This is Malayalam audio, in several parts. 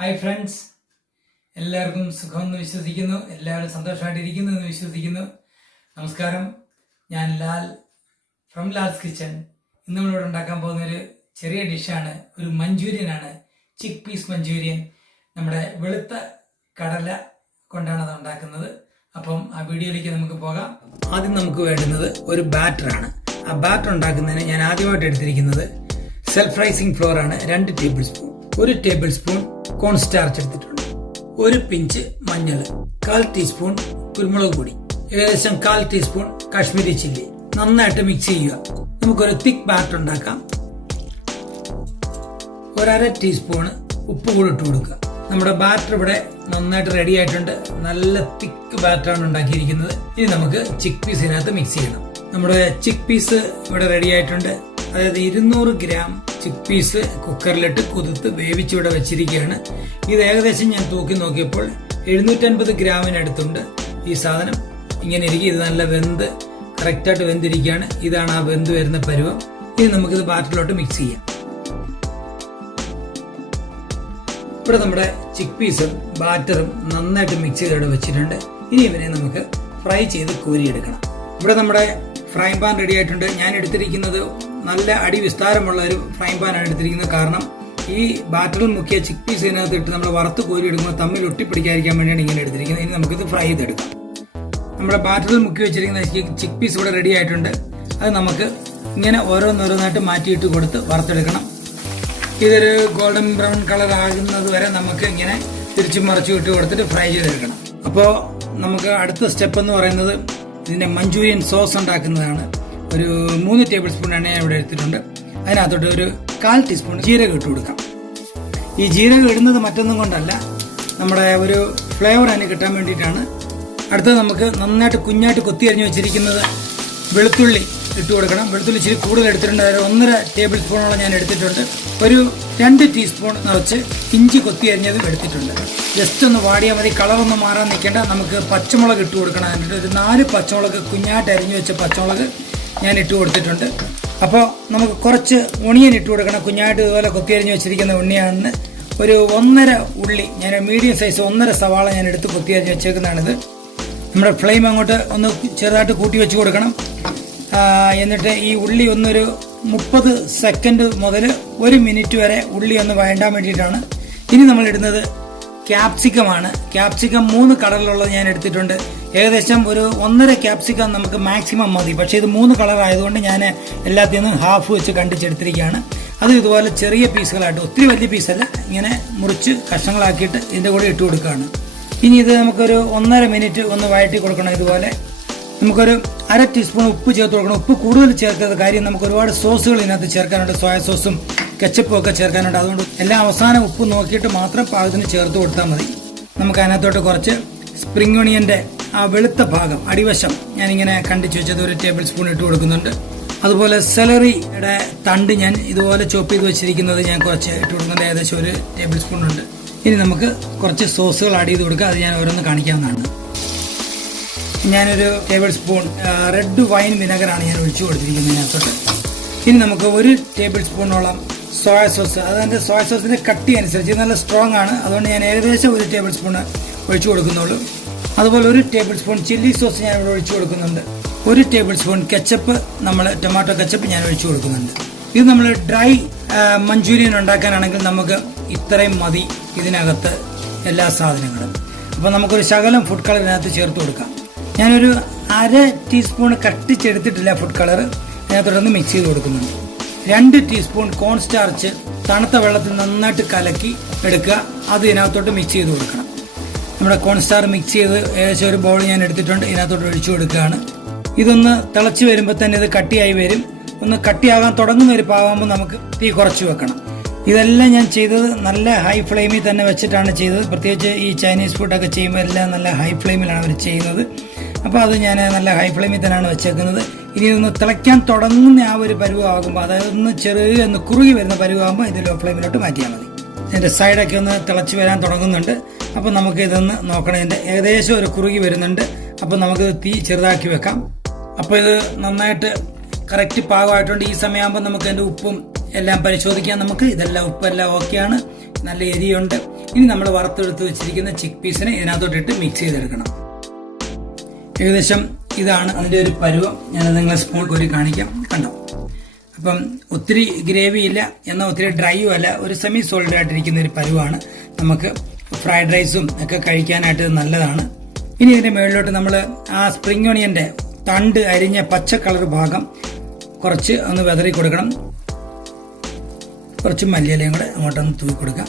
ഹായ് ഫ്രണ്ട്സ്, എല്ലാവർക്കും സുഖമെന്ന് വിശ്വസിക്കുന്നു. എല്ലാവരും സന്തോഷമായിട്ടിരിക്കുന്നു എന്ന് വിശ്വസിക്കുന്നു. നമസ്കാരം, ഞാൻ ലാൽ ഫ്രം ലാൽസ് കിച്ചൺ. ഇന്ന് നമ്മളിവിടെ ഉണ്ടാക്കാൻ പോകുന്ന ഒരു ചെറിയ ഡിഷാണ്, ഒരു മഞ്ചൂരിയനാണ്. ചിക്ക് പീസ് മഞ്ചൂരിയൻ. നമ്മുടെ വെളുത്ത കടല കൊണ്ടാണ് അത് ഉണ്ടാക്കുന്നത്. അപ്പം ആ വീഡിയോയിലേക്ക് നമുക്ക് പോകാം. ആദ്യം നമുക്ക് വേണ്ടുന്നത് ഒരു ബാറ്ററാണ്. ആ ബാറ്റർ ഉണ്ടാക്കുന്നതിന് ഞാൻ ആദ്യമായിട്ട് എടുത്തിരിക്കുന്നത് സെൽഫ് റൈസിംഗ് ഫ്ലോർ ആണ്. 2 ടേബിൾ സ്പൂൺ, 1 ടേബിൾ സ്പൂൺ കോൺ സ്റ്റാർച്ച് എടുത്തിട്ടുണ്ട്, 1 പിഞ്ച് മഞ്ഞൾ, 1/4 ടീസ്പൂൺ കുരുമുളക് പൊടി, ഏകദേശം 1/4 ടീസ്പൂൺ കാശ്മീരി ചില്ലി. നന്നായിട്ട് മിക്സ് ചെയ്യുക. നമുക്കൊരു തിക്ക് ബാറ്റർ ഉണ്ടാക്കാം. 1/2 ടീസ്പൂണ് ഉപ്പ് കൂടി ഇട്ട് കൊടുക്കുക. നമ്മുടെ ബാറ്റർ ഇവിടെ നന്നായിട്ട് റെഡി ആയിട്ടുണ്ട്. നല്ല തിക്ക് ബാറ്ററാണ് ഉണ്ടാക്കിയിരിക്കുന്നത്. ഇനി നമുക്ക് ചിക്ക് പീസ് ഇതിനകത്ത് മിക്സ് ചെയ്യണം. നമ്മുടെ ചിക്ക് പീസ് ഇവിടെ റെഡി ആയിട്ടുണ്ട്. അതായത് 200 ഗ്രാം ചിക്ക് പീസ് കുക്കറിലിട്ട് കുതിർത്ത് വേവിച്ച് ഇവിടെ വെച്ചിരിക്കുകയാണ്. ഇത് ഏകദേശം ഞാൻ തൂക്കി നോക്കിയപ്പോൾ 750 ഗ്രാമിനടുത്തുണ്ട്. ഈ സാധനം ഇങ്ങനെ ഇരിക്കും. ഇത് നല്ല വെന്ത് കറക്റ്റായിട്ട് വെന്തിരിക്കുകയാണ്. ഇതാണ് ആ വെന്ത് വരുന്ന പരുവം. ഇനി നമുക്കിത് ബാറ്ററിലോട്ട് മിക്സ് ചെയ്യാം. ഇവിടെ നമ്മുടെ ചിക്ക് പീസും ബാറ്ററും നന്നായിട്ട് മിക്സ് ചെയ്ത് വെച്ചിട്ടുണ്ട്. ഇനി ഇവനെ നമുക്ക് ഫ്രൈ ചെയ്ത് കോരിയെടുക്കണം. ഇവിടെ നമ്മുടെ ഫ്രൈ പാൻ റെഡി ആയിട്ടുണ്ട്. ഞാൻ എടുത്തിരിക്കുന്നത് നല്ല അടിവിസ്താരമുള്ള ഒരു ഫ്രൈ പാനാണ് എടുത്തിരിക്കുന്നത്. കാരണം ഈ ബാറ്ററിൽ മുക്കിയ ചിക്ക് പീസ് ഇതിനകത്ത് ഇട്ട് നമ്മൾ വറുത്ത് കോരി എടുക്കുമ്പോൾ തമ്മിൽ ഒട്ടിപ്പിടിക്കാതിരിക്കാൻ വേണ്ടിയാണ് ഇങ്ങനെ എടുത്തിരിക്കുന്നത്. ഇനി നമുക്കിത് ഫ്രൈ ചെയ്തെടുക്കാം. നമ്മുടെ ബാറ്ററിൽ മുക്കി വെച്ചിരിക്കുന്ന ചിക്ക് പീസ് ഇവിടെ റെഡി ആയിട്ടുണ്ട്. അത് നമുക്ക് ഇങ്ങനെ ഓരോന്നോരോന്നായിട്ട് മാറ്റിയിട്ട് കൊടുത്ത് വറുത്തെടുക്കണം. ഇതൊരു ഗോൾഡൻ ബ്രൗൺ കളർ ആകുന്നത് വരെ നമുക്ക് ഇങ്ങനെ തിരിച്ചും മറിച്ചും ഇട്ട് കൊടുത്തിട്ട് ഫ്രൈ ചെയ്തെടുക്കണം. അപ്പോൾ നമുക്ക് അടുത്ത സ്റ്റെപ്പ് എന്ന് പറയുന്നത് ഇതിന്റെ മഞ്ചൂരിയൻ സോസ് ഉണ്ടാക്കുന്നതാണ്. ഒരു 3 ടേബിൾ സ്പൂൺ എണ്ണ ഇവിടെ എടുത്തിട്ടുണ്ട്. അതിനകത്തോട്ട് ഒരു 1/4 ടീസ്പൂൺ ജീരകം ഇട്ട് കൊടുക്കാം. ഈ ജീരകം ഇടുന്നത് മറ്റൊന്നും കൊണ്ടല്ല, നമ്മുടെ ഒരു ഫ്ലേവർ അതിന് കിട്ടാൻ വേണ്ടിയിട്ടാണ്. അടുത്തത് നമുക്ക് നന്നായിട്ട് കുഞ്ഞായിട്ട് കൊത്തി അരിഞ്ഞ് വെച്ചിരിക്കുന്നത് വെളുത്തുള്ളി ഇട്ട് കൊടുക്കണം. വെളുത്തുള്ളി ഇച്ചിരി കൂടുതൽ എടുത്തിട്ടുണ്ട്. അതായത് 1.5 ടേബിൾ സ്പൂണോളം ഞാൻ എടുത്തിട്ടുണ്ട്. ഒരു 2 ടീസ്പൂൺ നിറച്ച് ഇഞ്ചി കൊത്തി അരിഞ്ഞതും എടുത്തിട്ടുണ്ട്. ജസ്റ്റ് ഒന്ന് വാടിയാൽ മതി, കളറൊന്നും മാറാൻ നിൽക്കേണ്ട. നമുക്ക് പച്ചമുളക് ഇട്ട് കൊടുക്കണം. അതിൻ്റെ ഒരു 4 പച്ചമുളക് കുഞ്ഞായിട്ട് അരിഞ്ഞു വെച്ച പച്ചമുളക് ഞാൻ ഇട്ട് കൊടുത്തിട്ടുണ്ട്. അപ്പോൾ നമുക്ക് കുറച്ച് ഒണിയൻ ഇട്ട് കൊടുക്കണം. കുഞ്ഞായിട്ട് ഇതുപോലെ കൊത്തി അരിഞ്ഞ് വെച്ചിരിക്കുന്ന ഉണ്ണിയാണ്. ഒരു 1.5 ഉള്ളി, ഞാൻ മീഡിയം സൈസ് 1.5 സവാള ഞാൻ എടുത്ത് കൊത്തി അരിഞ്ഞ് വെച്ചേക്കുന്നതാണിത്. നമ്മുടെ ഫ്ലെയിം അങ്ങോട്ട് ഒന്ന് ചെറുതായിട്ട് കൂട്ടി വെച്ച് കൊടുക്കണം. എന്നിട്ട് ഈ ഉള്ളി ഒന്നൊരു 30 സെക്കൻഡ് മുതൽ 1 മിനിറ്റ് വരെ ഉള്ളി ഒന്ന് വഴണ്ടാൻ വേണ്ടിയിട്ടാണ്. ഇനി നമ്മൾ ഇടുന്നത് ക്യാപ്സിക്കമാണ്. ക്യാപ്സിക്കം 3 കളറിലുള്ളത് ഞാൻ എടുത്തിട്ടുണ്ട്. ഏകദേശം ഒരു 1.5 ക്യാപ്സിക്കം നമുക്ക് മാക്സിമം മതി. പക്ഷേ ഇത് 3 കളർ ആയതുകൊണ്ട് ഞാൻ എല്ലാത്തിൽ നിന്നും ഹാഫ് വെച്ച് കണ്ടിച്ചെടുത്തിരിക്കുകയാണ്. അത് ഇതുപോലെ ചെറിയ പീസുകളായിട്ട്, ഒത്തിരി വലിയ പീസല്ല, ഇങ്ങനെ മുറിച്ച് കഷ്ണങ്ങളാക്കിയിട്ട് ഇതിൻ്റെ കൂടെ ഇട്ട് കൊടുക്കുകയാണ്. ഇനി ഇത് നമുക്കൊരു 1.5 മിനിറ്റ് ഒന്ന് വഴറ്റി കൊടുക്കണം. ഇതുപോലെ നമുക്കൊരു 1/2 ടീസ്പൂൺ ഉപ്പ് ചേർത്ത് കൊടുക്കണം. ഉപ്പ് കൂടുതൽ ചേർത്തത് കാര്യം നമുക്ക് ഒരുപാട് സോസുകൾ ഇതിനകത്ത് ചേർക്കാനുണ്ട്. സോയ സോസും കെച്ചപ്പും ഒക്കെ ചേർക്കാനുണ്ട്. അതുകൊണ്ട് എല്ലാം അവസാനം ഉപ്പ് നോക്കിയിട്ട് മാത്രം പാകത്തിന് ചേർത്ത് കൊടുത്താൽ മതി. നമുക്ക് അതിനകത്തോട്ട് കുറച്ച് സ്പ്രിംഗ് ഒണിയൻ്റെ ആ വെളുത്ത ഭാഗം അടിവശം ഞാനിങ്ങനെ കണ്ടിച്ച് വെച്ചത് 1 ടേബിൾ സ്പൂൺ ഇട്ട് കൊടുക്കുന്നുണ്ട്. അതുപോലെ സെലറിയുടെ തണ്ട് ഞാൻ ഇതുപോലെ ചോപ്പ് ചെയ്ത് വെച്ചിരിക്കുന്നത് ഞാൻ കുറച്ച് ഇട്ട് കൊടുക്കുന്നുണ്ട്. ഏകദേശം 1 ടേബിൾ സ്പൂൺ ഉണ്ട്. ഇനി നമുക്ക് കുറച്ച് സോസുകൾ ആഡ് ചെയ്ത് കൊടുക്കുക. അത് ഞാൻ ഓരോന്ന് കാണിക്കാവുന്നതാണ്. ഞാനൊരു ടേബിൾ സ്പൂൺ റെഡ് വൈൻ വിനെഗറാണ് ഞാൻ ഒഴിച്ചു കൊടുത്തിരിക്കുന്നതിനകത്തോട്ട്. ഇനി നമുക്ക് 1 ടേബിൾ സ്പൂണോളം സോയ സോസ്, അതിൻ്റെ സോയ സോസിൻ്റെ കട്ടി അനുസരിച്ച് നല്ല സ്ട്രോങ് ആണ്. അതുകൊണ്ട് ഞാൻ ഏകദേശം 1 ടേബിൾ സ്പൂൺ ഒഴിച്ചു കൊടുക്കുന്നുള്ളൂ. അതുപോലെ 1 ടേബിൾ സ്പൂൺ ചില്ലി സോസ് ഞാൻ ഇവിടെ ഒഴിച്ചു കൊടുക്കുന്നുണ്ട്. 1 ടേബിൾ സ്പൂൺ കെച്ചപ്പ്, നമ്മൾ ടൊമാറ്റോ കെച്ചപ്പ് ഞാൻ ഒഴിച്ചു കൊടുക്കുന്നുണ്ട്. ഇത് നമ്മൾ ഡ്രൈ മഞ്ചൂരിയൻ ഉണ്ടാക്കാനാണെങ്കിൽ നമുക്ക് ഇത്രയും മതി ഇതിനകത്ത് എല്ലാ സാധനങ്ങളും. അപ്പോൾ നമുക്കൊരു ശകലം ഫുഡ് കളർ ഇതിനകത്ത് ചേർത്ത് കൊടുക്കാം. ഞാനൊരു 1/2 ടീസ്പൂൺ കട്ടിച്ചെടുത്തിട്ടില്ല ഫുഡ് കളർ, അതിനകത്തോടൊന്ന് മിക്സ് ചെയ്ത് കൊടുക്കുന്നുണ്ട്. 2 ടീസ്പൂൺ കോൺ സ്റ്റാർച്ച് തണുത്ത വെള്ളത്തിൽ നന്നായിട്ട് കലക്കി എടുക്കുക. അത് ഇതിനകത്തോട്ട് മിക്സ് ചെയ്ത് കൊടുക്കണം. നമ്മുടെ കോൺ സ്റ്റാർ മിക്സ് ചെയ്ത് ഏകദേശം ഒരു ബൗൾ ഞാൻ എടുത്തിട്ടുണ്ട്. ഇതിനകത്തോട്ട് ഒഴിച്ചു കൊടുക്കുകയാണ്. ഇതൊന്ന് തിളച്ച് വരുമ്പോൾ തന്നെ ഇത് കട്ടിയായി വരും. ഒന്ന് കട്ടിയാകാൻ തുടങ്ങുന്ന ഒരു പാകാകുമ്പോൾ നമുക്ക് തീ കുറച്ച് വെക്കണം. ഇതെല്ലാം ഞാൻ ചെയ്തത് നല്ല ഹൈ ഫ്ലെയിമിൽ തന്നെ വെച്ചിട്ടാണ് ചെയ്തത്. പ്രത്യേകിച്ച് ഈ ചൈനീസ് ഫുഡൊക്കെ ചെയ്യുമ്പോൾ എല്ലാം നല്ല ഹൈ ഫ്ലെയിമിലാണ് അവർ ചെയ്യുന്നത്. അപ്പോൾ അത് ഞാൻ നല്ല ഹൈ ഫ്ലെയിമിൽ തന്നെയാണ് വെച്ചേക്കുന്നത്. ഇനി ഇതൊന്ന് തിളയ്ക്കാൻ തുടങ്ങുന്ന ആ ഒരു പരുവമാകുമ്പോൾ, അതായത് ഒന്ന് ചെറിയൊന്ന് കുറുകി വരുന്ന പരുവമാകുമ്പോൾ ഇത് ലോ ഫ്ലെയിമിലോട്ട് മാറ്റിയാൽ മതി. ഇതിൻ്റെ സൈഡൊക്കെ ഒന്ന് തിളച്ച് വരാൻ തുടങ്ങുന്നുണ്ട്. അപ്പോൾ നമുക്ക് ഇതൊന്ന് നോക്കണം. ഇതിൻ്റെ ഏകദേശം ഒരു കുറുകി വരുന്നുണ്ട്. അപ്പോൾ നമുക്ക് തീ ചെറുതാക്കി വെക്കാം. അപ്പോൾ ഇത് നന്നായിട്ട് കറക്റ്റ് പാകമായിട്ടുണ്ട്. ഈ സമയമാകുമ്പോൾ നമുക്ക് അതിൻ്റെ ഉപ്പും എല്ലാം പരിശോധിക്കാം. നമുക്ക് ഇതെല്ലാം ഉപ്പെല്ലാം ഓക്കെയാണ്, നല്ല എരിയുണ്ട്. ഇനി നമ്മൾ വറുത്തെടുത്ത് വെച്ചിരിക്കുന്ന ചിക്ക് പീസിനെ ഇതിനകത്തോട്ടിട്ട് മിക്സ് ചെയ്തെടുക്കണം. ഏകദേശം ഇതാണ് അതിൻ്റെ ഒരു പരുവം. ഞാനത് നിങ്ങളെ സ്പൂൺ കോരി കാണിക്കാം. കണ്ടോ? അപ്പം ഒത്തിരി ഗ്രേവി ഇല്ല, എന്നാൽ ഒത്തിരി ഡ്രൈയും അല്ല, ഒരു സെമി സോളിഡ് ആയിട്ടിരിക്കുന്ന ഒരു പരുവാണ്. നമുക്ക് ഫ്രൈഡ് റൈസും ഒക്കെ കഴിക്കാനായിട്ട് നല്ലതാണ്. ഇനി ഇതിന്റെ മുകളിലോട്ട് നമ്മൾ ആ സ്പ്രിംഗ് ഓണിയന്റെ തണ്ട് അരിഞ്ഞ പച്ച കളർ ഭാഗം കുറച്ച് ഒന്ന് വെതറി കൊടുക്കണം. കുറച്ച് മല്ലിയിലയും കൂടെ അങ്ങോട്ടൊന്ന് തൂക്കി കൊടുക്കാം.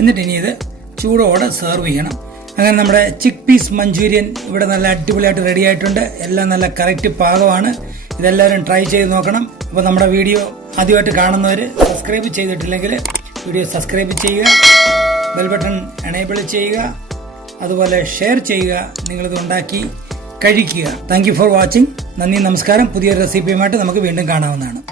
എന്നിട്ട് ഇനി ഇത് ചൂടോടെ സെർവ് ചെയ്യണം. അങ്ങനെ നമ്മുടെ ചിക്ക് പീസ് മഞ്ചൂരിയൻ ഇവിടെ നല്ല അടിപൊളിയായിട്ട് റെഡി ആയിട്ടുണ്ട്. എല്ലാം നല്ല കറക്റ്റ് പാകമാണ്. ഇതെല്ലാവരും ട്രൈ ചെയ്ത് നോക്കണം. അപ്പോൾ നമ്മുടെ വീഡിയോ ആദ്യമായിട്ട് കാണുന്നവർ സബ്സ്ക്രൈബ് ചെയ്തിട്ടില്ലെങ്കിൽ വീഡിയോ സബ്സ്ക്രൈബ് ചെയ്യുക, ബെൽ ബട്ടൺ എനേബിൾ ചെയ്യുക, അതുപോലെ ഷെയർ ചെയ്യുക. നിങ്ങളിത് ഉണ്ടാക്കി കഴിക്കുക. Thank you for watching. നന്ദി, നമസ്കാരം. പുതിയൊരു റെസിപ്പിയുമായിട്ട് നമുക്ക് വീണ്ടും കാണാവുന്നതാണ്.